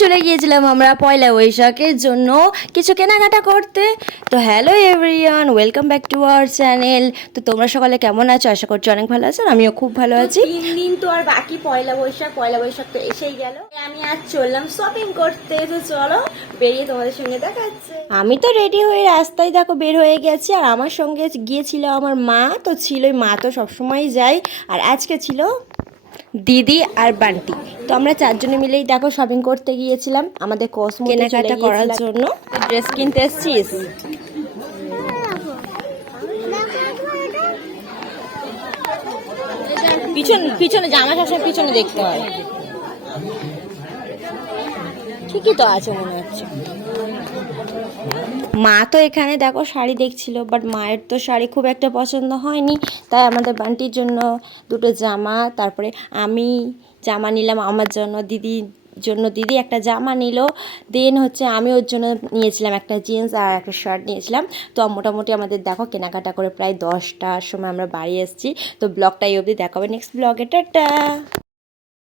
চলে গিয়েছিলাম আমরা পয়লা বৈশাখের জন্য কিছু কেনাকাটা করতে। তো hello everyone, welcome back to our channel. তো তোমরা সকালে কেমন আছো? আশা করছি অনেক ভালো আছো, আমিও খুব ভালো আছি। 3 দিন তো আর বাকি, পয়লা বৈশাখ তো এসেই গেল। আমি আজ চললাম শপিং করতে, তো চলো বেরিয়ে তোমাদের সঙ্গে দেখাচ্ছে। আমি তো রেডি হয়ে রাস্তায় দেখো বের হয়ে গেছি, আর আমার সঙ্গে গিয়েছিল আমার মা। তো ছিলই, মা তো সবসময় যায়, আর আজকে ছিল দিদি আর বান্টি। তো আমরা চারজনে মিলেই দেখো শপিং করতে গিয়েছিলাম আমাদের কসমো কেনাকাটা করার জন্য। ড্রেস কিনতে এসছিস? পিছনে জামা সবসময় পিছনে দেখতে হয়। ঠিকই তো আছে মনে হচ্ছে। মা তো এখানে দেখো শাড়ি দেখছিল, বাট মায়ের তো শাড়ি খুব একটা পছন্দ হয়নি, তাই আমাদের বান্টির জন্য দুটো জামা, তারপরে আমি জামা নিলাম আমার জন্য, দিদির জন্য দিদি একটা জামা নিল, দেন হচ্ছে আমি ওর জন্য নিয়েছিলাম একটা জিন্স আর একটা শার্ট নিয়েছিলাম। তো মোটামুটি আমাদের দেখো কেনাকাটা করে প্রায় 10টার সময় আমরা বাড়ি এসেছি। তো ব্লগটা এই অবধি দেখাবে, নেক্সট ব্লগে টাটা।